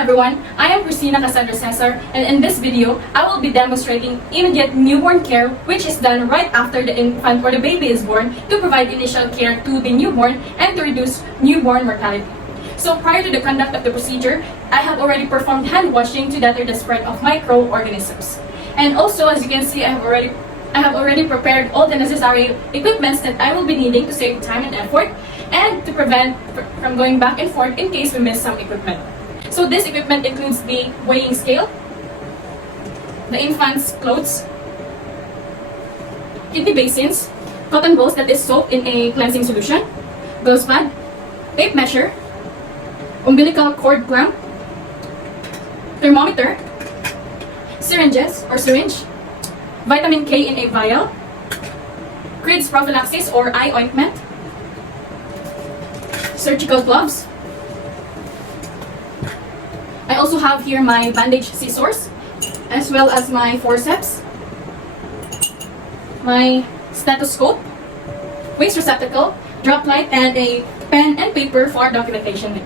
everyone, I am Christina Cassandra Cesar, and in this video, I will be demonstrating immediate newborn care, which is done right after the infant or the baby is born to provide initial care to the newborn and to reduce newborn mortality. So prior to the conduct of the procedure, I have already performed hand washing to deter the spread of microorganisms. And also, as you can see, I have already prepared all the necessary equipments that I will be needing to save time and effort and to prevent from going back and forth in case we miss some equipment. So this equipment includes the weighing scale, the infant's clothes, kidney basins, cotton balls that is soaked in a cleansing solution, gauze pad, tape measure, umbilical cord clamp, thermometer, syringes or syringe, vitamin K in a vial, Creed's prophylaxis or eye ointment, surgical gloves. I also have here my bandage scissors, as well as my forceps, my stethoscope, waste receptacle, drop light, and a pen and paper for documentation.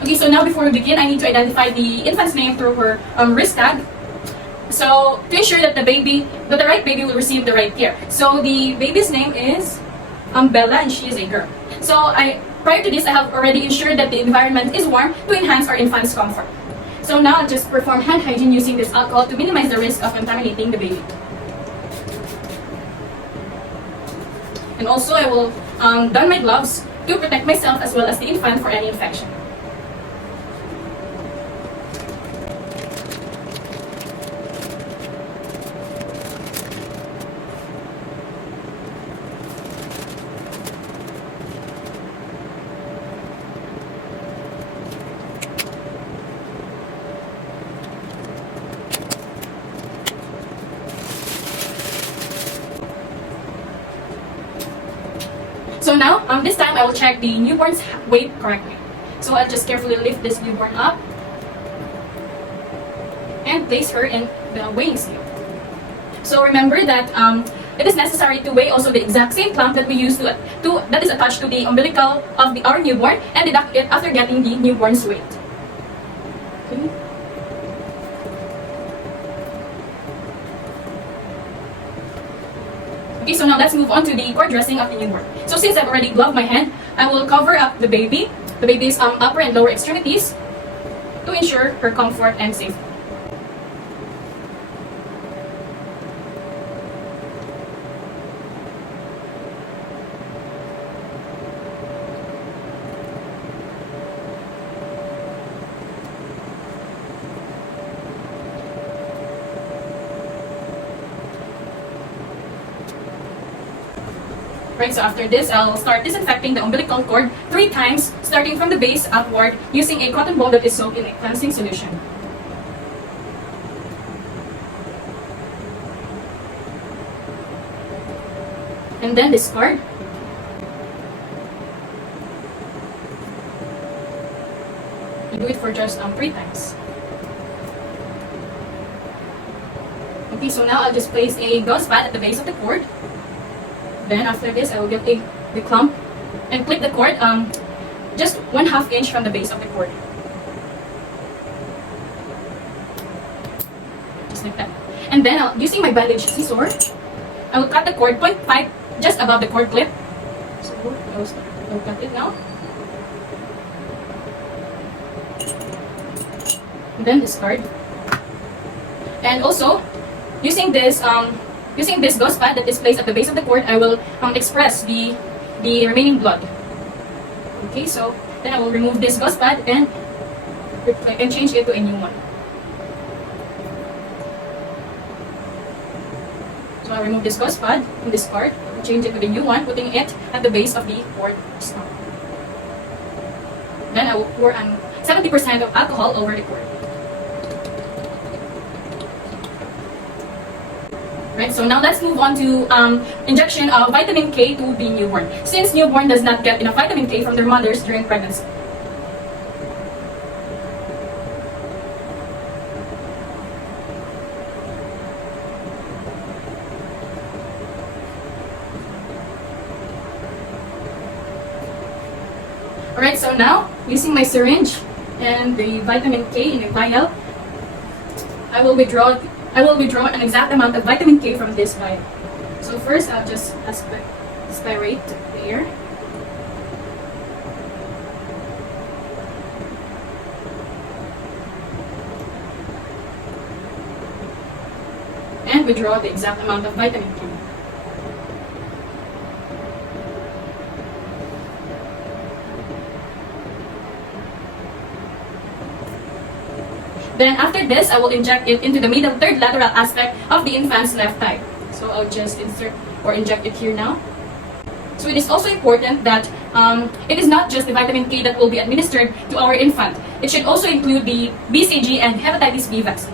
Okay, so now before we begin, I need to identify the infant's name through her wrist tag. So to ensure that the right baby will receive the right care. So the baby's name is Bella, and she is a girl. So prior to this, I have already ensured that the environment is warm to enhance our infant's comfort. So now I'll just perform hand hygiene using this alcohol to minimize the risk of contaminating the baby. And also I will don my gloves to protect myself as well as the infant for any infection. So now, this time I will check the newborn's weight correctly. So I'll just carefully lift this newborn up and place her in the weighing scale. So remember that it is necessary to weigh also the exact same clamp that we use that is attached to the umbilical of our newborn and deduct it after getting the newborn's weight. Okay. Okay, so now let's move on to the cord dressing of the newborn. So since I've already gloved my hand, I will cover up the baby's upper and lower extremities to ensure her comfort and safety. Right, so after this, I'll start disinfecting the umbilical cord 3 times, starting from the base upward, using a cotton ball that is soaked in a cleansing solution. And then discard. And do it for just 3 times. Okay, so now I'll just place a gauze pad at the base of the cord. Then after this, I will get the clamp and clip the cord just 1/2 inch from the base of the cord. Just like that. And then using my bandage scissor, I will cut the cord 0.5 just above the cord clip. So I'll cut it now. And then discard. And also, using this gauze pad that is placed at the base of the cord, I will express the remaining blood. Okay, so then I will remove this gauze pad and change it to a new one. So I'll remove this gauze pad in this part, change it to the new one, putting it at the base of the cord stump. Then I will pour 70% of alcohol over the cord. Right, so now let's move on to injection of vitamin K to the newborn, since newborn does not get enough vitamin K from their mothers during pregnancy. Alright, so now, using my syringe, and the vitamin K in a vial. I will withdraw an exact amount of vitamin K from this vial. So first, I'll just aspirate the air. And withdraw the exact amount of vitamin K. Then after this, I will inject it into the middle third lateral aspect of the infant's left thigh. So I'll just insert or inject it here now. So it is also important that it is not just the vitamin K that will be administered to our infant. It should also include the BCG and hepatitis B vaccine.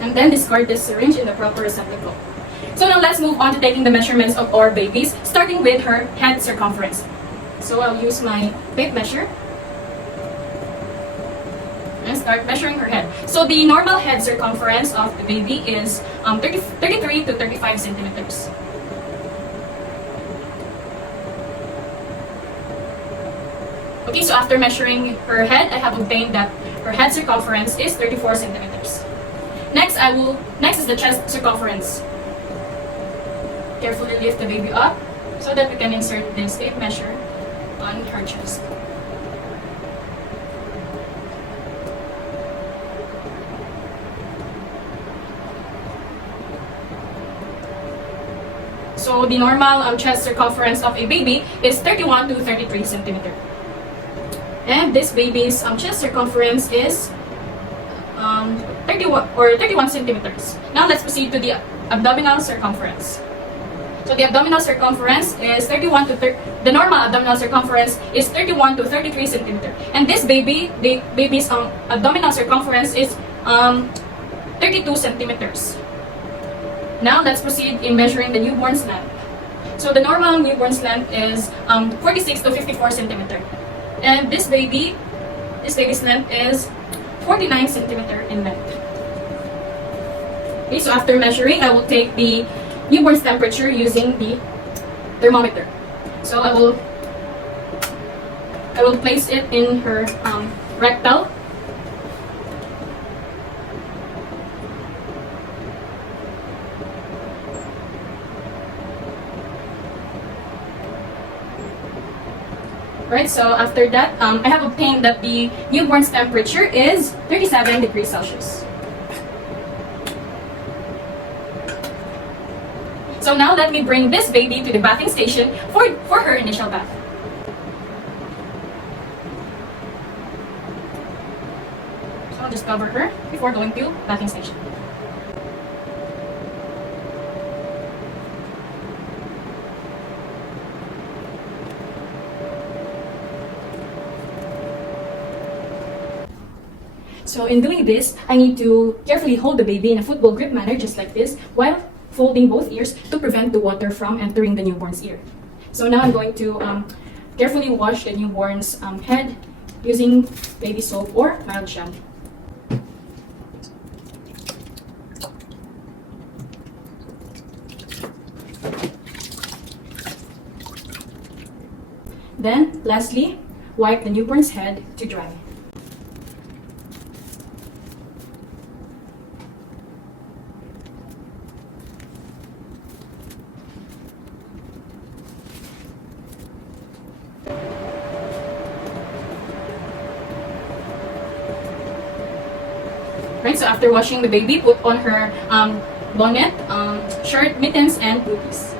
And then discard this syringe in the proper receptacle. So now let's move on to taking the measurements of our babies, starting with her head circumference. So I'll use my tape measure and start measuring her head. So the normal head circumference of the baby is 33 to 35 centimeters. Okay, so after measuring her head, I have obtained that her head circumference is 34 centimeters. Next is the chest circumference. Carefully lift the baby up so that we can insert this tape measure on her chest. So the normal chest circumference of a baby is 31 to 33 centimeter. And this baby's chest circumference is 31 centimeters. Now let's proceed to the abdominal circumference. So the abdominal circumference is the normal abdominal circumference is 31 to 33 centimeter. And the baby's abdominal circumference is 32 centimeters. Now let's proceed in measuring the newborn's length. So the normal newborn's length is 46 to 54 centimeter. And this baby's length is 49 centimeter in length. Okay, so after measuring, I will take the newborn's temperature using the thermometer. So I will place it in her rectal. Right, so after that, I have obtained that the newborn's temperature is 37 degrees Celsius. So now let me bring this baby to the bathing station for her initial bath. So I'll just cover her before going to bathing station. So in doing this, I need to carefully hold the baby in a football grip manner, just like this, while folding both ears to prevent the water from entering the newborn's ear. So now I'm going to carefully wash the newborn's head using baby soap or mild shampoo. Then, lastly, wipe the newborn's head to dry. Right, so after washing the baby, put on her bonnet, shirt, mittens, and booties.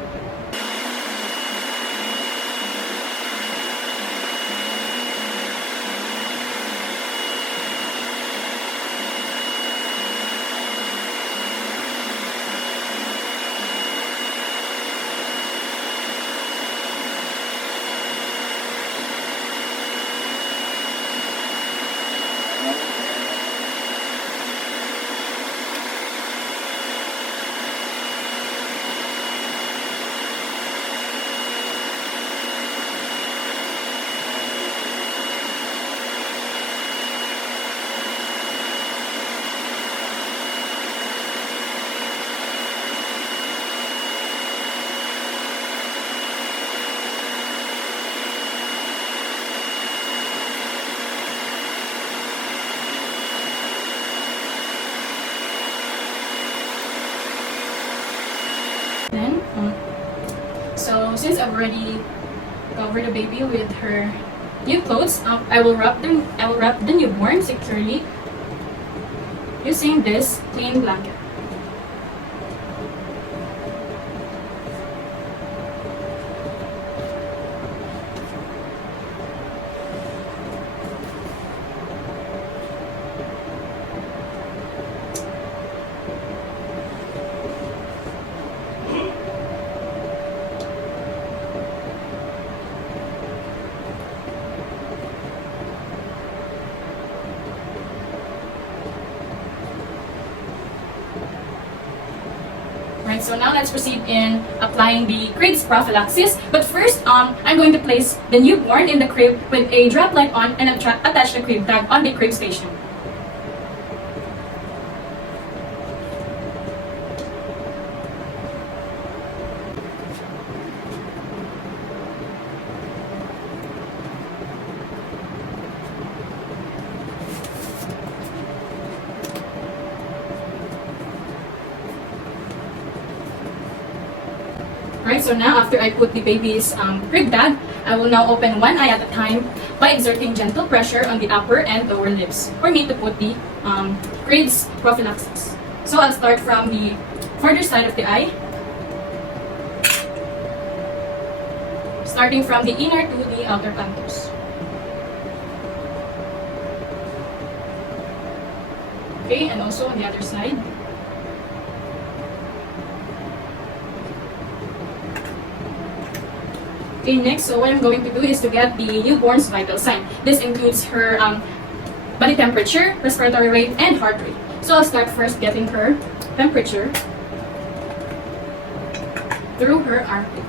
since I've already covered the baby with her new clothes, I will wrap the newborn securely using this clean blanket. Right, so now let's proceed in applying the cribs prophylaxis. But first, I'm going to place the newborn in the crib with a drop light on and attach the crib tag on the crib station. Right, so now after I put the baby's crib tag, I will now open one eye at a time by exerting gentle pressure on the upper and lower lips for me to put the cribs prophylaxis. So I'll start from the further side of the eye, starting from the inner to the outer contours. Okay, and also on the other side. Okay, next, so what I'm going to do is to get the newborn's vital sign. This includes her body temperature, respiratory rate, and heart rate. So I'll start first getting her temperature through her armpit.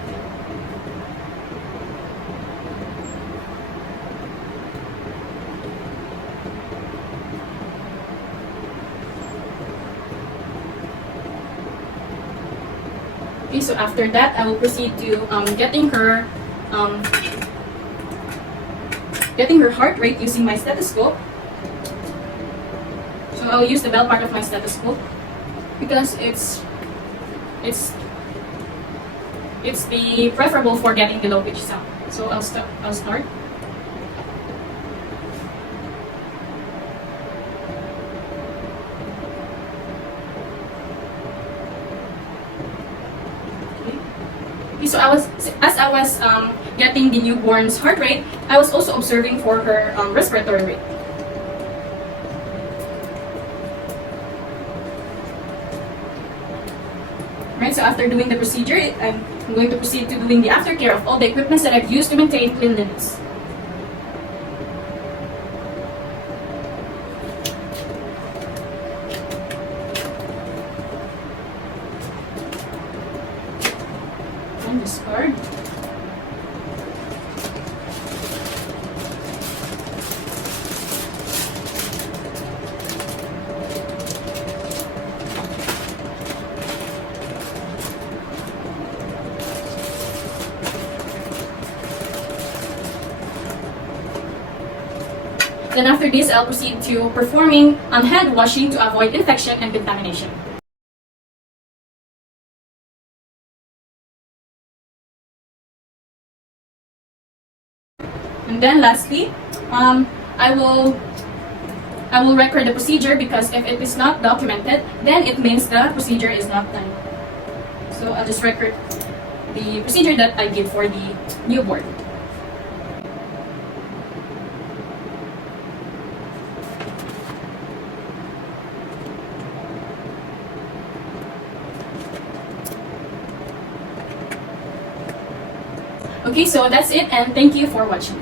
Okay, so after that, I will proceed to getting her heart rate using my stethoscope. So I'll use the bell part of my stethoscope because it's the preferable for getting the low pitch sound. So I'll start. So as I was getting the newborn's heart rate, I was also observing for her respiratory rate. Right, so after doing the procedure, I'm going to proceed to doing the aftercare of all the equipment that I've used to maintain cleanliness. And discard. Then after this, I'll proceed to performing hand washing to avoid infection and contamination. And then lastly, I will record the procedure because if it is not documented, then it means the procedure is not done. So I'll just record the procedure that I did for the newborn. Okay, so that's it, and thank you for watching.